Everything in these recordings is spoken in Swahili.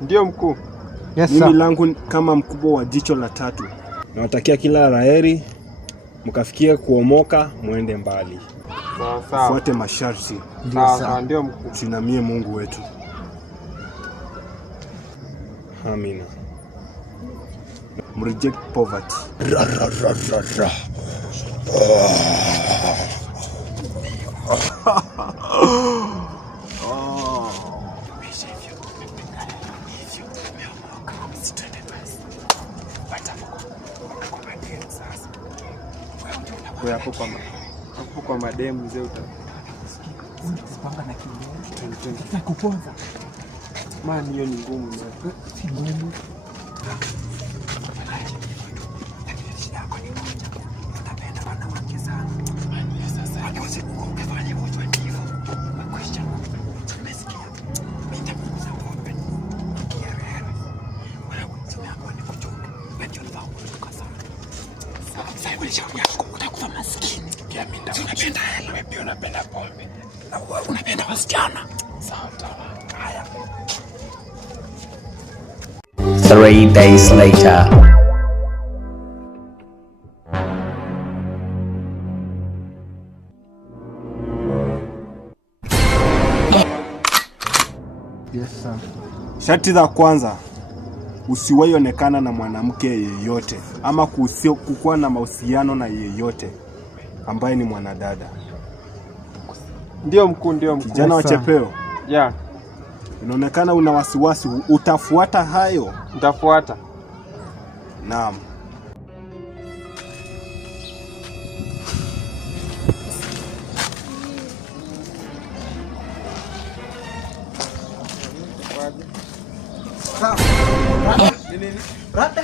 Ndio mkuu. Yes, mimi langu kama mkubwa wa jicho la tatu, nawatakia kila laheri, mkafikia kuomoka, muende mbali. Sawa. Fuate masharti. Sawa, ndio mkuu. Tuinamie Mungu wetu. Amina. Reject poverty. Hapo kwa mademu mzee Usipanga na kinywa. utakuponza. Man, hiyo ni ngumu na Si ngumu. Unapenda hela, wewe pia unapenda pombe. Na wewe unapenda wasichana. Sawa. Haya. 3 days later. Yes sir. Sharti za kwanza, usiwahi onekana na mwanamke yeyote ama kukuwa na mahusiano na yeyote ambaye ni mwanadada. Ndio mkuu. Kijana wa chepeo. Yeah. Inaonekana una wasiwasi, utafuata hayo? Nitafuata. Naam. Rada.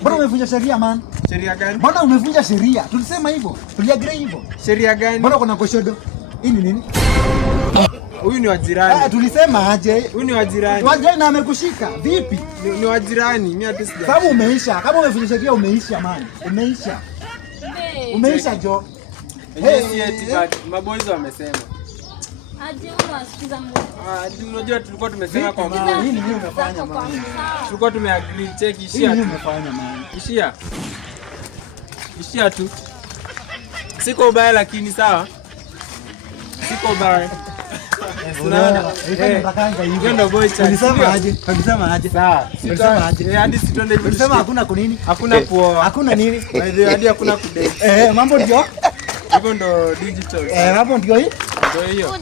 Mbona umevunja sheria man? Sheria gani? Mbona umevunja sheria? Tulisema hivyo. Tuliagree hivyo. Sheria gani? Mbona kuna koshodo? Hii ni nini? Huyu ni wa jirani. Tulisema aje? Huyu ni wa jirani. Wa jirani na amekushika. Vipi? Ni wa jirani. Mimi hata sija. Sababu umeisha. Kama umevunja sheria umeisha man. Umeisha. Umeisha jo. Maboys wamesema. Aje unasikiza Mungu. Unajua tulikuwa tumesema kwa Mungu. Nini unafanya man? Tulikuwa tumeagree check ishia. Nini unafanya man? Ishia tu. Siko ubaya lakini sawa. Siko ubaya. Unaona? Nataka hivyo ndio boy chat. Tulisema aje? Sawa. Tulisema aje? Hadi sitonde hivyo. Tulisema hakuna kunini? Hakuna kuoa. Hakuna nini? Hadi hakuna kudate. Mambo ndio? Hivyo ndo digital. Mambo ndio hii? Ndio hiyo.